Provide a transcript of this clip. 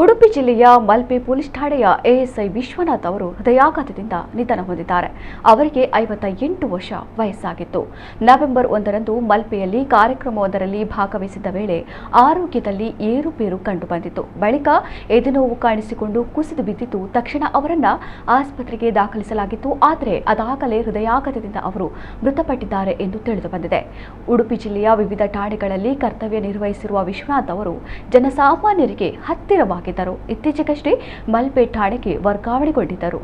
ಉಡುಪಿ ಜಿಲ್ಲೆಯ ಮಲ್ಪೆ ಪೊಲೀಸ್ ಠಾಣೆಯ ಎಎಸ್ಐ ವಿಶ್ವನಾಥ್ ಅವರು ಹೃದಯಾಘಾತದಿಂದ ನಿಧನ ಹೊಂದಿದ್ದಾರೆ. ಅವರಿಗೆ 58 ವರ್ಷ ವಯಸ್ಸಾಗಿತ್ತು. ನವೆಂಬರ್ 1ರಂದು ಮಲ್ಪೆಯಲ್ಲಿ ಕಾರ್ಯಕ್ರಮವೊಂದರಲ್ಲಿ ಭಾಗವಹಿಸಿದ್ದ ವೇಳೆ ಆರೋಗ್ಯದಲ್ಲಿ ಏರುಪೇರು ಕಂಡುಬಂದಿತ್ತು. ಬಳಿಕ ಎದೆನೋವು ಕಾಣಿಸಿಕೊಂಡು ಕುಸಿದು ಬಿದ್ದಿದ್ದು ತಕ್ಷಣ ಅವರನ್ನ ಆಸ್ಪತ್ರೆಗೆ ದಾಖಲಿಸಲಾಗಿತ್ತು. ಆದರೆ ಅದಾಗಲೇ ಹೃದಯಾಘಾತದಿಂದ ಅವರು ಮೃತಪಟ್ಟಿದ್ದಾರೆ ಎಂದು ತಿಳಿದುಬಂದಿದೆ. ಉಡುಪಿ ಜಿಲ್ಲೆಯ ವಿವಿಧ ಠಾಣೆಗಳಲ್ಲಿ ಕರ್ತವ್ಯ ನಿರ್ವಹಿಸಿರುವ ವಿಶ್ವನಾಥ್ ಅವರು ಜನಸಾಮಾನ್ಯರಿಗೆ ಹತ್ತಿರವಾಗಿ ಇತ್ತೀಚೆಗಷ್ಟೇ ಮಲ್ಪೆ ಠಾಣೆಗೆ ವರ್ಗಾವಣೆಗೊಂಡಿದ್ದರು.